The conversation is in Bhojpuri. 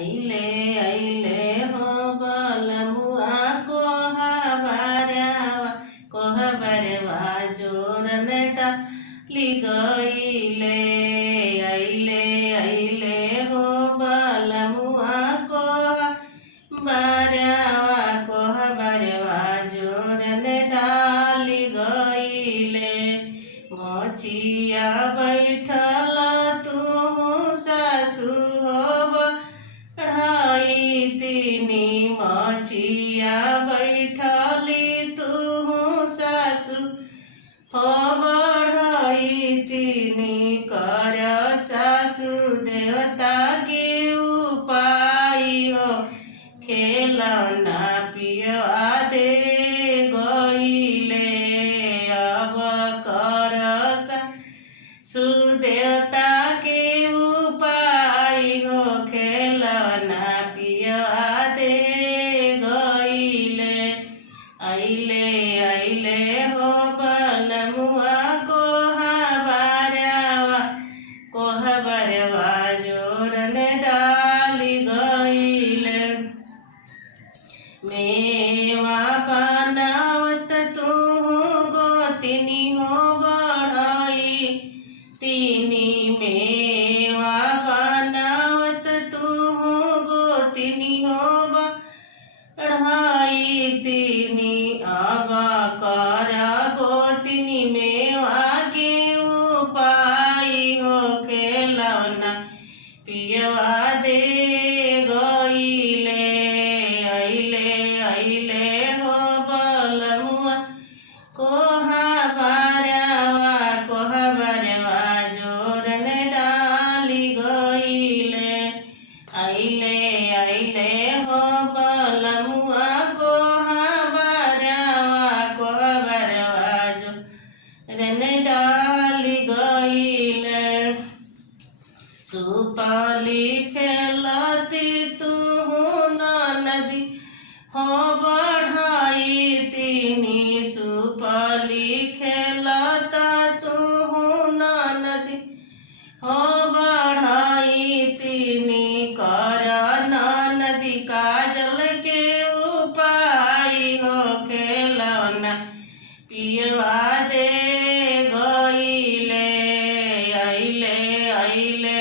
अइले अइले हो बलमुआ कोहबरवा जोरन डाली गइले। अइले अइले हो बलमुआ कोहबरवा जोरन डाली गइले। मोचिया बैठल तू सासु हो बढ़ई तिनी। मोचिया बैठली तू सासु हो बढ़ई तिनी। कर सासु देवता के उपाय हो खेलना पियवा दे गइले। अब कर सासु देवता के उपाय हो खेलना पियवा दे गइले। अइले अइले हो बलमुआ कोहबरवा जोरन डाली गइले। मेवा बनावत तू गोतिनी हो बढ़ई तिनी। मेवा बनावत तू गोतिनी हो बढ़ई तिनी। अब कर गोतिनी मेवा के उपाय हो खेलना पियवा दे गइले। अइले अइले हो बलमुआ कोहबरवा जोरन डाली गइले। अइले अइले हो बलमुआ कोहबरवा जोरन डाली गइले। सुपली खेलती तू नदी हो बढ़ई तिनी। सुपली खेलता तू नदी हो बढ़ई तिनी। कर नदी काजल के उपाय हो खेलना पियवा दे गइले। अइले अइले